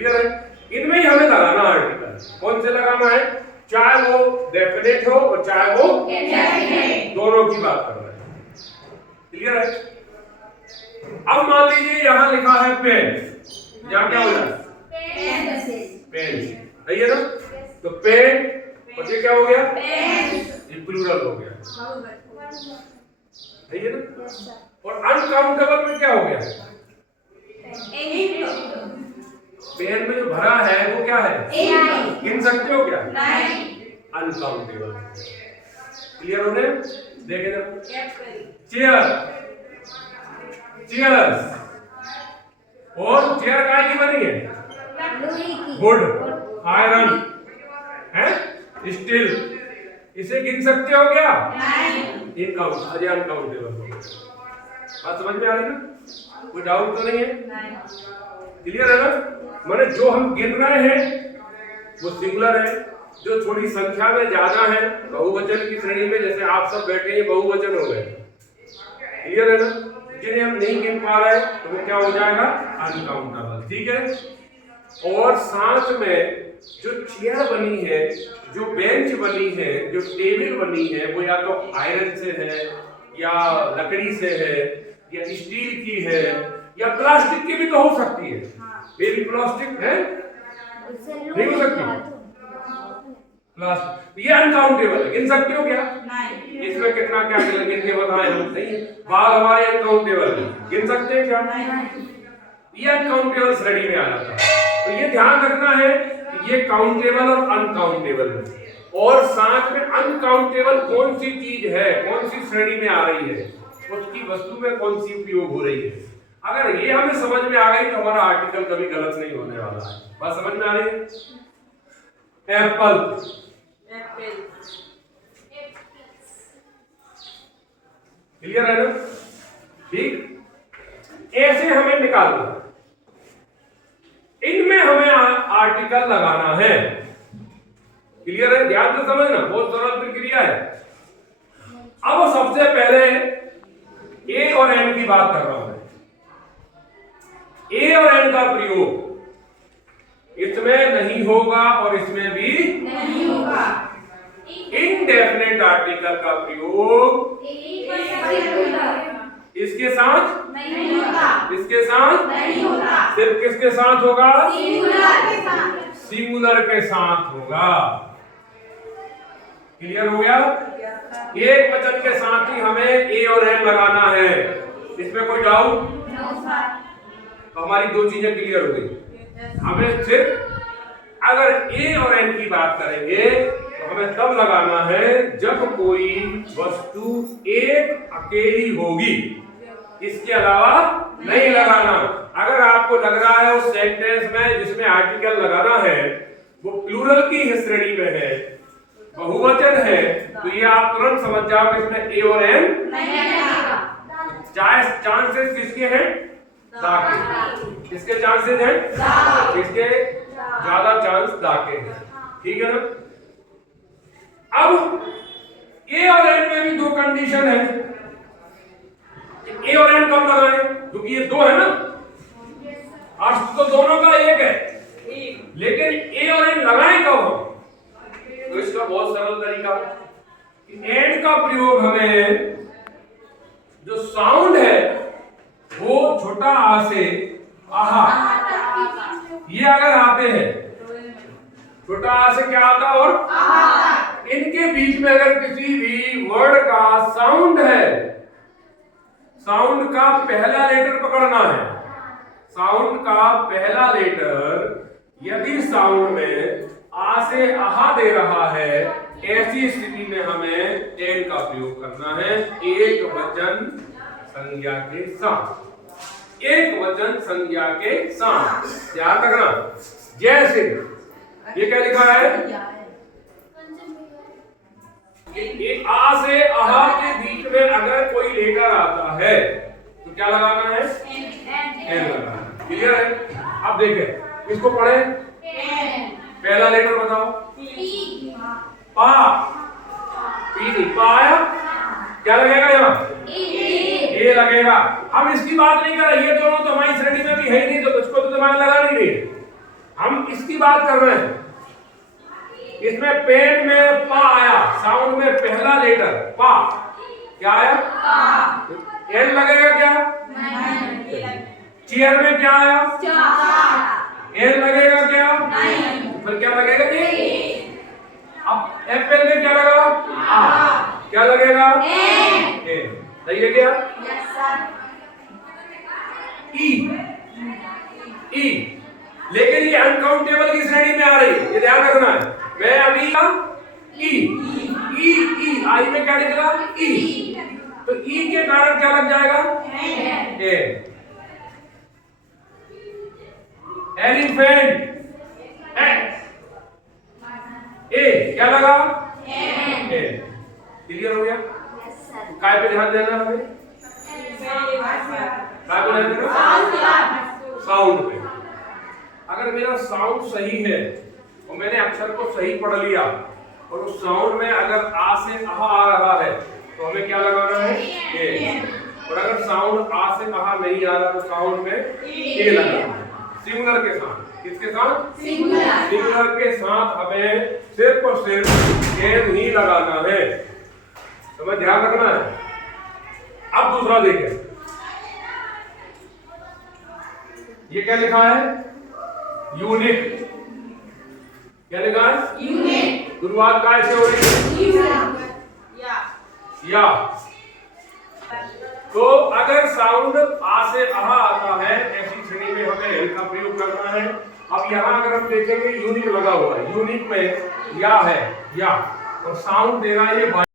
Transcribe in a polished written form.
इनमें ही हमें लगाना आर्टिकल। कौन से लगाना है? चाहे वो डेफिनेट हो और चाहे वो दोनों की बात कर रहे हैं। क्लियर है? अब मान लीजिए यहां लिखा है पेन, यहां क्या हो जाए? पेन सही है ना? तो पेन और ये क्या हो गया? ये प्लूरल हो गया, सही है ना? और अनकाउंटेबल में क्या हो गया? पेन में जो भरा है वो क्या है? गिन सकते हो क्या? नहीं। अनकाउंटेबल। क्लियर हो गया? देखे जब चेयर, चेयर्स, और चेयर काय की बनी है? वुड, आयरन, है, स्टील। इसे गिन सकते हो क्या? नहीं। अनकाउंटेबल। बात समझ में आ रही ना? कोई डाउट तो नहीं है? क्लियर है ना? माने जो हम गिन रहे हैं वो सिंगुलर है, जो थोड़ी संख्या में ज्यादा है बहुवचन की श्रेणी में, जैसे आप सब बैठे हैं बहुवचन हो गए। क्लियर है ना? जिन्हें हम नहीं गिन पा रहे तो वो क्या हो जाएगा? अनकाउंटेबल। ठीक है? और साथ में जो चेयर बनी है, जो बेंच बनी है, जो टेबल बनी है, वो या तो आयरन से है या लकड़ी से है या स्टील की है या प्लास्टिक की भी तो हो सकती है। बेबी प्लास्टिक है, नहीं हो सकती प्लास्टिक। ये अनकाउंटेबल है, गिन सकते हो क्या? नहीं। इसमें कितना क्या गिन के बताएं हम? नहीं। बाल हमारे अनकाउंटेबल है, गिन सकते हैं क्या? नहीं। ये अनकाउंटेबल श्रेणी में आ जाता है। तो ये ध्यान रखना है कि ये काउंटेबल और अनकाउंटेबल है, और साथ में अनकाउंटेबल कौन सी चीज है, कौन सी श्रेणी में आ रही है, उसकी वस्तु में कौन सी उपयोग हो रही है। अगर ये हमें समझ में आ गई तो हमारा आर्टिकल कभी गलत नहीं होने वाला है। बात समझ में आ रही है? एप्पल, क्लियर है ना? ठीक, ऐसे हमें निकालना, इनमें हमें आर्टिकल लगाना है। क्लियर है? ध्यान से समझना, बहुत सरल प्रक्रिया है। अब सबसे पहले ए और एन की बात कर रहा हूं। ए और एन का प्रयोग इसमें नहीं होगा और इसमें भी नहीं होगा। इनडेफिनेट आर्टिकल का प्रयोग इसके साथ नहीं होगा, इसके साथ नहीं होगा, सिर्फ किसके साथ होगा? सिंगुलर के साथ, सिंगुलर के साथ होगा। क्लियर हो गया? एक वचन के साथ ही हमें ए और एन लगाना है, इसमें कोई डाउट? तो हमारी दो चीजें क्लियर हो गई। हमें सिर्फ अगर ए और एन की बात करेंगे तो हमें तब लगाना है जब कोई वस्तु एक अकेली होगी, इसके अलावा नहीं लगाना। अगर आपको लग रहा है उस सेंटेंस में जिसमें आर्टिकल लगाना है वो प्लूरल की श्रेणी में है, बहुवचन है, तो ये आप तुरंत समझ जाओ कि इसमें ए और एन नहीं लगेगा। चांसेस किसके हैं? दा के। किसके चांसेस हैं? किसके? ज्यादा चांस दा के हैं। ठीक है ना? अब ए और एन में भी दो कंडीशन है। ए और एन कब लगाएं? क्योंकि ये दो है ना, अर्थ तो दोनों का एक है, लेकिन ए और एन लगाएं कब हम? तो इसका बहुत सरल तरीका, एन का प्रयोग हमें जो साउंड है वो छोटा आ से आहा, ये अगर आते हैं, छोटा आ से क्या आता और आहा, इनके बीच में अगर किसी भी वर्ड का साउंड है, साउंड का पहला लेटर पकड़ना है, साउंड का पहला लेटर यदि साउंड में आ से आहा दे रहा है, ऐसी स्थिति में हमें एन का प्रयोग करना है, एक वचन संज्ञा के साथ, एक वचन संज्ञा के साथ। ध्यान रखना, जैसे ये क्या लिखा है? एक आ से आहा के बीच में अगर कोई लेटर आता है तो क्या लगाना है? एन लगाना है। क्लियर है? अब देखें, इसको पढ़े, पहला लेटर बताओ। पा, पी नहीं, पाया, क्या लगेगा यहाँ? ए लगेगा। हम इसकी बात नहीं कर रहे, ये दोनों तो हमारी श्रेणी में भी है ही नहीं, तो उसको तो दिमाग लगा नहीं रही। इसकी बात कर रहे हैं। इसमें पेन में पा आया, साउंड में पहला लेटर पा क्या आया? एल लगेगा क्या? चेयर में क्या आया? एल लगेगा क्या? फिर क्या लगेगा? अब एप्पल में क्या लगा? क्या लगेगा? ए। सही है क्या? ई। लेकिन ये अनकाउंटेबल की श्रेणी में आ रही है, ये ध्यान रखना है। मैं अभी का ई आई में क्या निकला? ई। तो ई के कारण क्या लग जाएगा? ए। एलिफेंट ए क्या लगा? ए। क्लियर हो गया? काय पे ध्यान देना है हमें? काय पे ध्यान देना? साउंड पे। अगर मेरा साउंड सही है और मैंने अक्षर को सही पढ़ लिया और उस साउंड में अगर आ से अहा आ रहा है तो हमें क्या लगाना है? ए। और अगर साउंड आ से अहा नहीं आ रहा तो साउंड में ए लगाना है। सिंगुलर के साथ। किसके साथ? सिंगुलर के साथ हमें सिर्फ और सिर्फ एन ही लगाना है। समझ ध्यान रखना है। अब दूसरा देखें, ये क्या लिखा है? यूनिक। क्या लिखा है? यूनिक। शुरुआत काय से हो रही है? या। तो अगर साउंड आ से अहा आता है ऐसी श्रेणी में हमें एल का प्रयोग करना है। अब यहाँ अगर हम देखेंगे यूनिक लगा हुआ है, यूनिक में या है या और साउंड दे रहा है ये